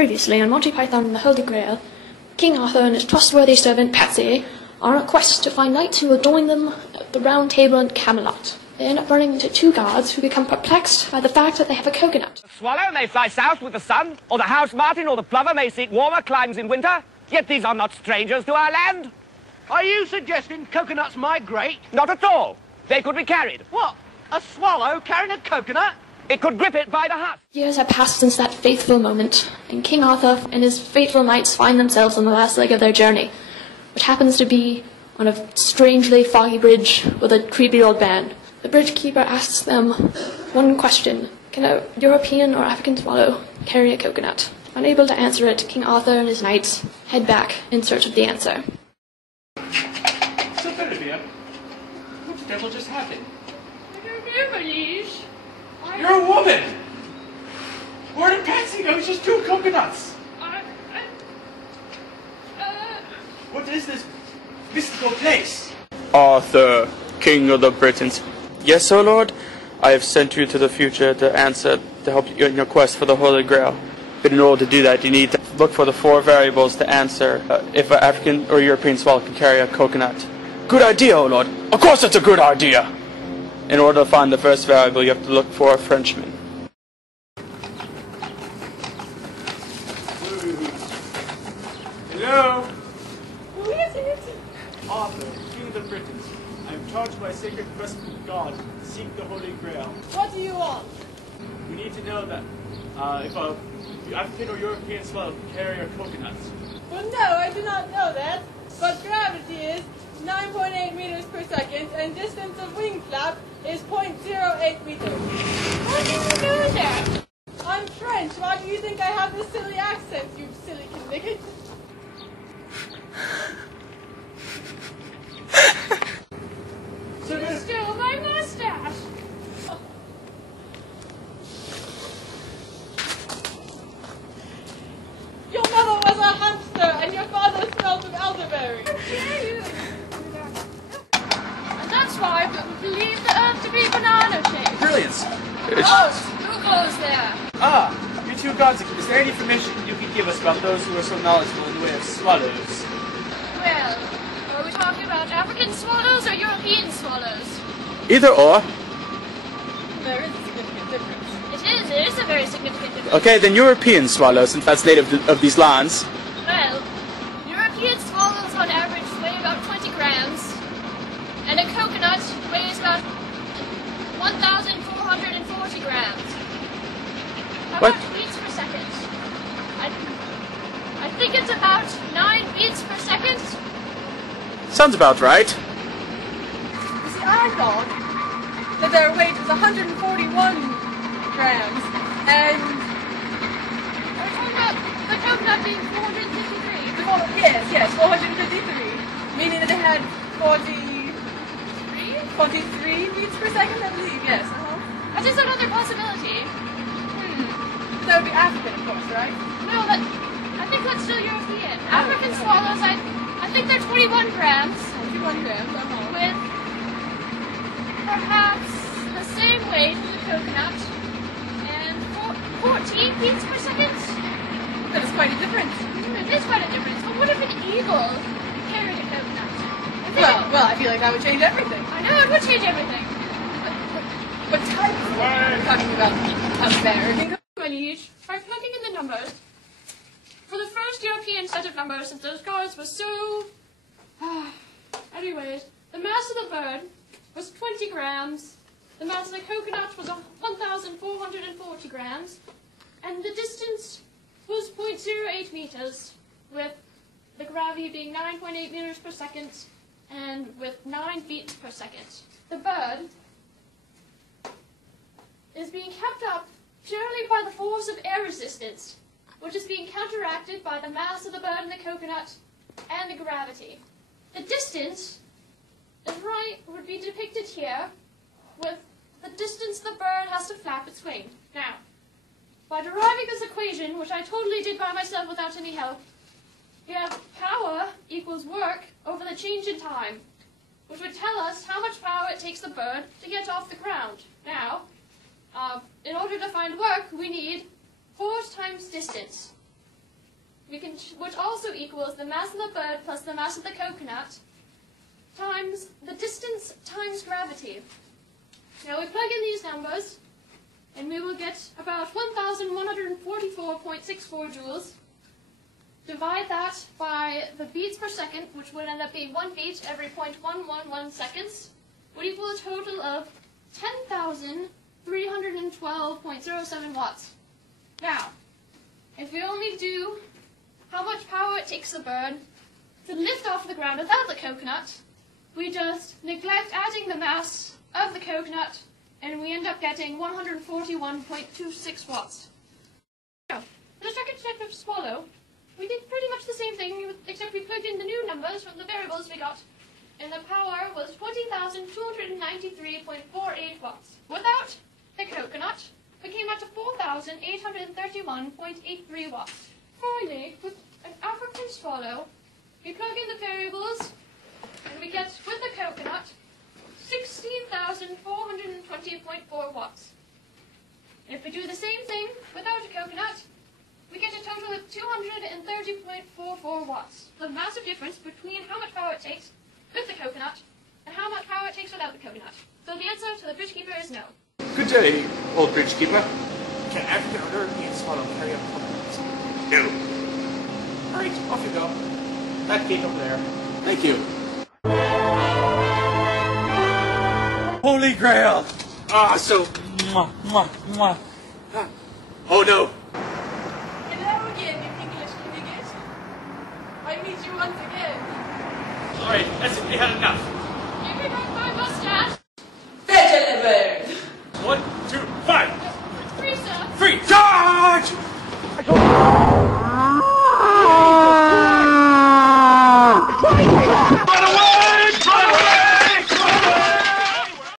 Previously on Monty Python and the Holy Grail, King Arthur and his trustworthy servant Patsy are on a quest to find knights who will join them at the Round Table in Camelot. They end up running into two guards who become perplexed by the fact that they have a coconut. The swallow may fly south with the sun, or the house martin or the plover may seek warmer climes in winter, yet these are not strangers to our land. Are you suggesting coconuts migrate? Not at all. They could be carried. What? A swallow carrying a coconut? It could grip it by the husk. Years have passed since that fateful moment, and King Arthur and his faithful knights find themselves on the last leg of their journey, which happens to be on a strangely foggy bridge with a creepy old man. The bridge keeper asks them one question: can a European or African swallow carry a coconut? Unable to answer it, King Arthur and his knights head back in search of the answer. So, Olivia, what the devil just happened? I don't know, Manish. You're a woman! Where did Patsy go? It's just two coconuts! What is this mystical place? Arthur, King of the Britons. Yes, O Lord, I have sent you to the future to help you in your quest for the Holy Grail. But in order to do that, you need to look for the 4 variables to answer if an African or European swallow can carry a coconut. Good idea, O Lord. Of course it's a good idea! In order to find the first variable, you have to look for a Frenchman. Hello? Who is it? Arthur, King of the Britons. I am charged by sacred quest with God to seek the Holy Grail. What do you want? We need to know that if a African or European swallow can carry a coconut. Well, no, I do not know that. But gravity is 9.8 meters per second, and distance of wing flap is 0.08 meters. How do you know that? I'm French. Why do you think I have this silly accent, you silly convict? You stole my mustache! Your mother was a hamster, and your father smelled of elderberry. How dare you? And that's why I believe the earth to be banana-shaped. Brilliant! Who goes there? Ah, you two gods, is there any information you can give us about those who are so knowledgeable in the way of swallows? Well, are we talking about African swallows or European swallows? Either or. There is a significant difference. It is a very significant difference. Okay, then European swallows, since that's native of these lands. Well, European swallows on average weigh about 20 grams, and a coconut weighs about 1,440 grams. How What? much beats per second? I think it's about 9 beats per second. Sounds about right. You see, I thought that their weight was 141 grams, and are we talking about the coconut being 453? Yes, 453, meaning that they had 43 beats per second, I believe, yes. That's just another possibility. That would be African, of course, right? No, I think that's still European. African swallows, I think they're 21 grams. 21 grams, with perhaps the same weight as a coconut, and 14 beats per second. That is quite a difference. It is quite a difference. But what if an eagle carried a coconut? Well, I feel like that would change everything. I know, it would change everything. What type of we're talking about a bear? Manish, by plugging in the numbers, for the first European set of numbers, since those cards were so... Anyways, the mass of the bird was 20 grams, the mass of the coconut was 1,440 grams, and the distance was 0.08 meters, with the gravity being 9.8 meters per second, and with 9 beats per second. The bird is being kept up purely by the force of air resistance, which is being counteracted by the mass of the bird and the coconut and the gravity. The distance would be depicted here with the distance the bird has to flap its wing. Now, by deriving this equation, which I totally did by myself without any help, you have power equals work over the change in time, which would tell us how much power it takes the bird to get off the ground. Now, in order to find work, we need force times distance. which also equals the mass of the bird plus the mass of the coconut times the distance times gravity. Now we plug in these numbers, and we will get about 1,144.64 joules. Divide that by the beats per second, which would end up being 1 beat every 0.111 seconds, would equal a total of 10,312.07 watts. Now, if we only do how much power it takes the bird to lift off the ground without the coconut, we just neglect adding the mass of the coconut, and we end up getting 141.26 watts. Now, for the second set of swallow, we did pretty much the same thing, except we plugged in the new numbers from the variables we got, and the power was 20,293.48 watts. Without the coconut, we came out to 4,831.83 watts. Finally, with an African swallow, we plug in the variables, and we get, with the coconut, 16,420.4 watts. And if we do the same thing without a coconut, we get a total of 230.44 watts. The massive difference between how much power it takes with the coconut and how much power it takes without the coconut. So the answer to the bridge keeper is no. Good day, old bridge keeper. Can African or European swallow carry up coconuts? No. Alright, off you go. That gate over there. Thank you. Holy Grail! Ah, so mwah, mwah, mwah. Ah. Oh no! Hello again, you English idiot. I meet you once again. Alright, that's it, we had enough. Give me back my mustache!